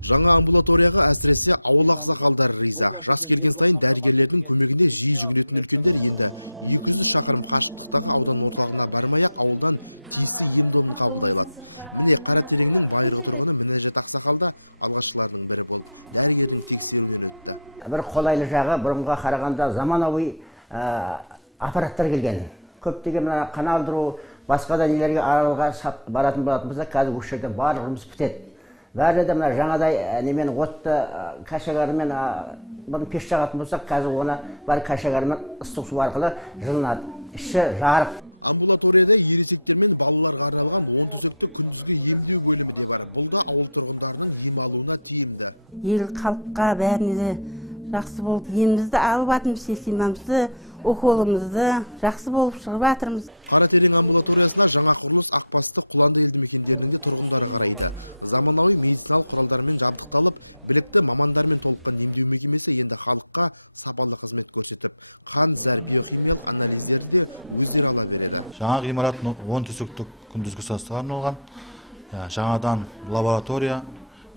Жаңа амбулаторияға әсіресе ауыл ақсақалдары риза. Жас келген сайын дәрігерлердің көмегінде жиі жүгінетін үлкендер енді 200 шақырым қашықтықтағы аудан орталығына бармай-ақ ауылдан тиісті ем-домын қабылдай алады. Міне Қаратереңнің байырғы тұрғыны Мінәжат ақсақалда алғашқылардың бірі болып, дәрігердің тексеруінен өтті. Бір қолайлы жағы бұрынға қарағанда заманауи аппараттар келген. Көптеген қан алдыру, басқа да нелерге аралға баратын болса, қазір осы жерде барлық жұмыс бітеді. Бәрі де жаңадай немен отты кашагарымен пеш жағатын болсақ, қазір оны бар кашагармен ыстық су арқылы жылынады. Іші жарық. Амбулаторияда ересектер мен балаларға арналған 10 төсекті күндізгі емдеу бөлімі де бар. Бұл да ауыл тұрғындарының ем алуына тиімді. Ел халыққа бәріне жақсы болып, емімізді алып атымыз, системамызды, уколымызды жақсы болып шығып жатырмыз. Қаратерең амбулаториясына жаңа құрылыс Ақбасты, Құланды елді мекендерінің де тұрғындары қарайды. Заманауи медициналық құралдармен жабдықталып, білікті мамандармен толыққан емдеу мекемесі енді халыққа сапалы қызмет көрсетіп, қан, зәр, биохимиялық анализдерді де өздері ала береді. Жаңа ғимарат 10 төсектік күндізгі састыға арналған. Жаңадан лаборатория,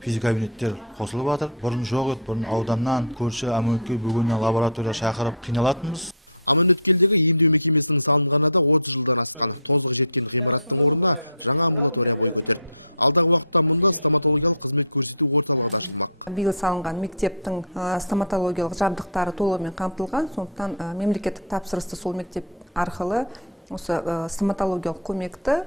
физик кабинеттер қосылып жатыр. Бұрын жоқ еді, бұрын ауданнан, көрші Аманөткел бөгеннен лаборатория шақырып қиналатынбыз. Аманөткелдегі емдеу мекемесінің салынғаны да 30 жылдан асқан. Тозығы жеткен ғимараттың орнына жаңа амбулатория бой көтерді. Алдағы уақытта мұнда стоматологиялық қызмет көрсету орталығы да ашылмақ. Биыл салынған мектептің стоматологиялық жабдықтары толығымен қамтылған, сондықтан мемлекеттік тапсырысты сол мектеп арқылы осы стоматологиялық көмекті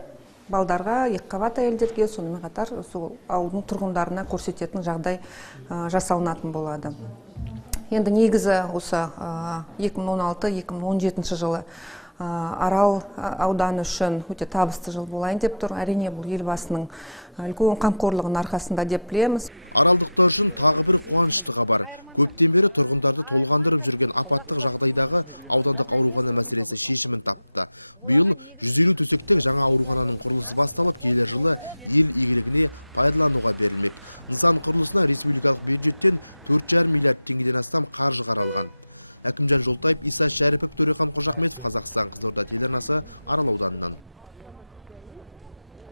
балдарға, екіқабат әйелдерге, сонымен қатар сол ауылдың тұрғындарына көрсететін жағдай жасалынатын болады. Енді негізі осы 2016-2017 жылы Арал ауданы үшін өте табысты жыл болайын деп тұр. Әрине бұл елбасының үлкен қамқорлығының арқасында деп білеміз. Аралдықтар үшін тағы бір қуанышты хабар. Көптен бері тұрғындарды толғандырып жүрген апаттық жағдайдағы аудандық аурухана мәселесі шешімін тапты. Биыл 150 төсектік жаңа аурухананың құрылысы басталып, келер жылы ел игілігіне пайдалануға берілмек. Нысан құрылысына республикалық бюджеттен 4,5 миллиард теңгеден астам қаржы қаралған. Әкімжан Жолтаев, Иса Шәріпов, Төрехан Қожахметов, Қазақстан, Қызылорда телеарнасы, Арал ауданынан.